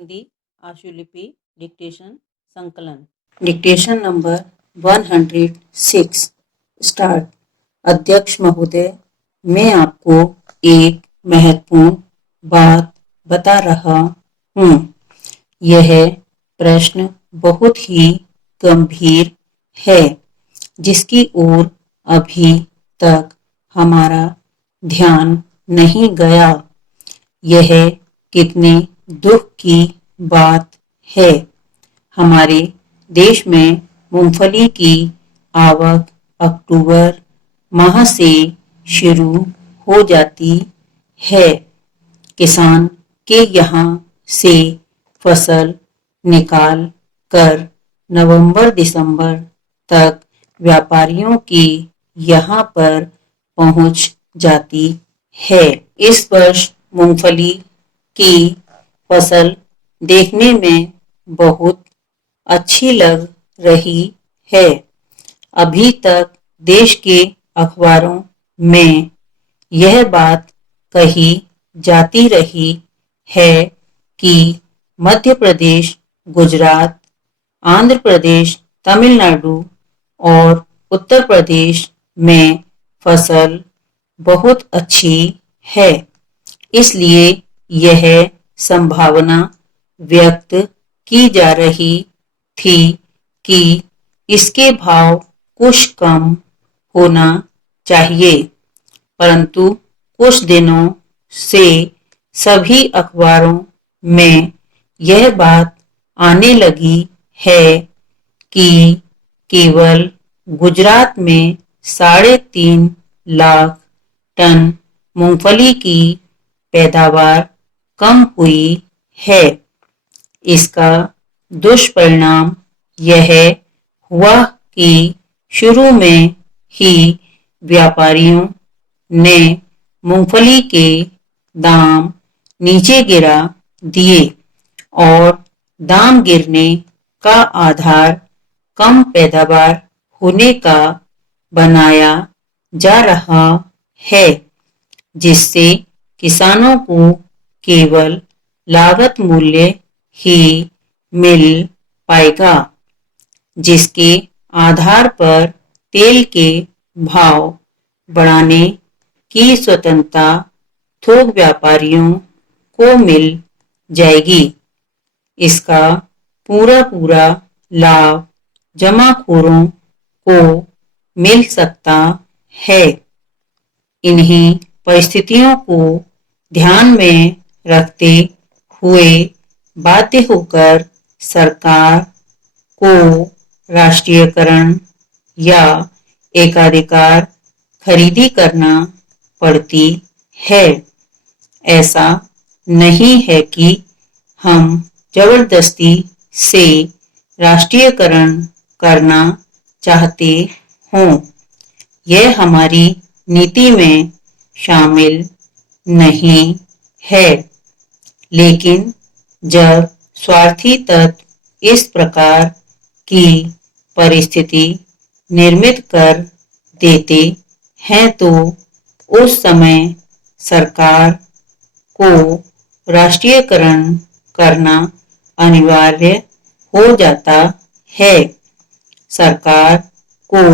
Hindi आशुलिपि dictation संकलन। Dictation number 106। Start. अध्यक्ष महोदय, मैं आपको एक महत्वपूर्ण बात बता रहा हूँ। यह प्रश्न बहुत ही गंभीर है, जिसकी ओर अभी तक हमारा ध्यान नहीं गया। यह कितने दुख की बात है। हमारे देश में मूंगफली की आवक अक्टूबर माह से शुरू हो जाती है। किसान के यहाँ से फसल निकाल कर नवंबर दिसंबर तक व्यापारियों की यहाँ पर पहुँच जाती है। इस वर्ष मूंगफली की फसल देखने में बहुत अच्छी लग रही है। अभी तक देश के अखबारों में यह बात कही जाती रही है कि मध्य प्रदेश, गुजरात, आंध्र प्रदेश, तमिलनाडु और उत्तर प्रदेश में फसल बहुत अच्छी है। इसलिए यह संभावना व्यक्त की जा रही थी कि इसके भाव कुछ कम होना चाहिए, परंतु कुछ दिनों से सभी अखबारों में यह बात आने लगी है कि केवल गुजरात में 3.5 लाख टन मूंगफली की पैदावार कम हुई है। इसका दुष्परिणाम यह हुआ कि शुरू में ही व्यापारियों ने मूंगफली के दाम नीचे गिरा दिए और दाम गिरने का आधार कम पैदावार होने का बनाया जा रहा है, जिससे किसानों को केवल लागत मूल्य ही मिल पाएगा, जिसके आधार पर तेल के भाव बढ़ाने की स्वतंत्रता थोक व्यापारियों को मिल जाएगी। इसका पूरा लाभ जमाखोरों को मिल सकता है। इन्हीं परिस्थितियों को ध्यान में रखते हुए बाध्य होकर सरकार को राष्ट्रीयकरण या एकाधिकार खरीदी करना पड़ती है। ऐसा नहीं है कि हम जबरदस्ती से राष्ट्रीयकरण करना चाहते हों। यह हमारी नीति में शामिल नहीं है, लेकिन जब स्वार्थी तत्व इस प्रकार की परिस्थिति निर्मित कर देते हैं तो उस समय सरकार को राष्ट्रीयकरण करना अनिवार्य हो जाता है। सरकार को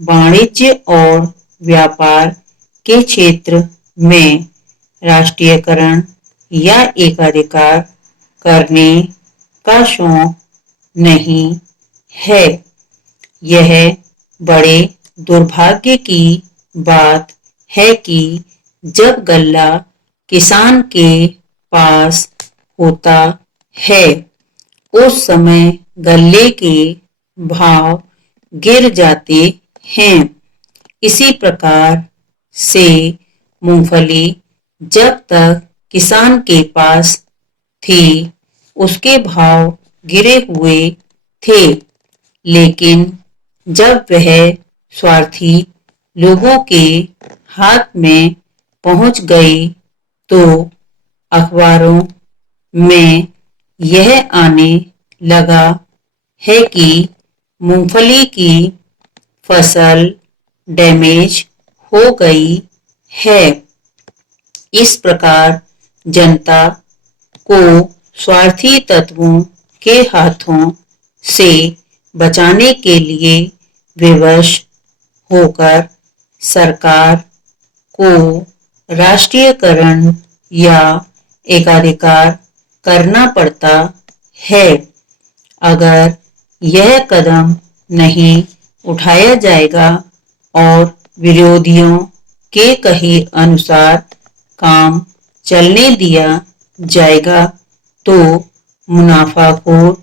वाणिज्य और व्यापार के क्षेत्र में राष्ट्रीयकरण या एकाधिकार करने का शौक नहीं है। यह बड़े दुर्भाग्य की बात है कि जब गल्ला किसान के पास होता है, उस समय गल्ले के भाव गिर जाते हैं। इसी प्रकार से मूंगफली जब तक किसान के पास थी, उसके भाव गिरे हुए थे, लेकिन जब वह स्वार्थी लोगों के हाथ में पहुंच गई तो अखबारों में यह आने लगा है कि मूंगफली की फसल डैमेज हो गई है। इस प्रकार जनता को स्वार्थी तत्वों के हाथों से बचाने के लिए विवश होकर सरकार को राष्ट्रीयकरण या एकाधिकार करना पड़ता है। अगर यह कदम नहीं उठाया जाएगा और विरोधियों के कहे अनुसार काम चलने दिया जाएगा तो मुनाफाखोर,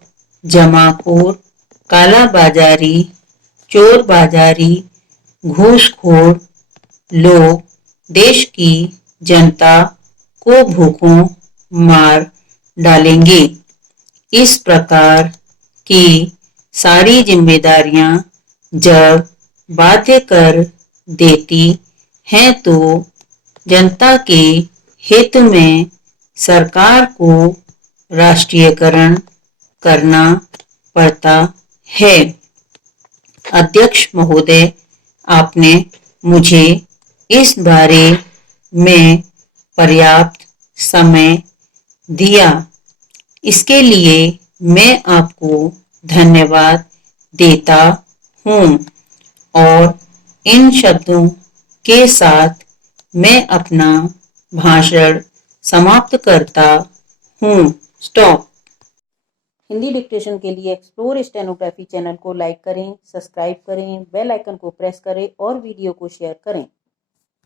जमाखोर, कालाबाजारी, चोरबाजारी, घूसखोर लोग देश की जनता को भूखों मार डालेंगे। इस प्रकार की सारी जिम्मेदारियां जब बाध्य कर देती हैं तो जनता के हित में सरकार को राष्ट्रीयकरण करना पड़ता है। अध्यक्ष महोदय, आपने मुझे इस बारे में पर्याप्त समय दिया, इसके लिए मैं आपको धन्यवाद देता हूँ और इन शब्दों के साथ मैं अपना भाषण समाप्त करता हूँ। स्टॉप। हिंदी डिक्टेशन के लिए एक्सप्लोर स्टेनोग्राफी चैनल को लाइक करें, सब्सक्राइब करें, बेल आइकन को प्रेस करें और वीडियो को शेयर करें।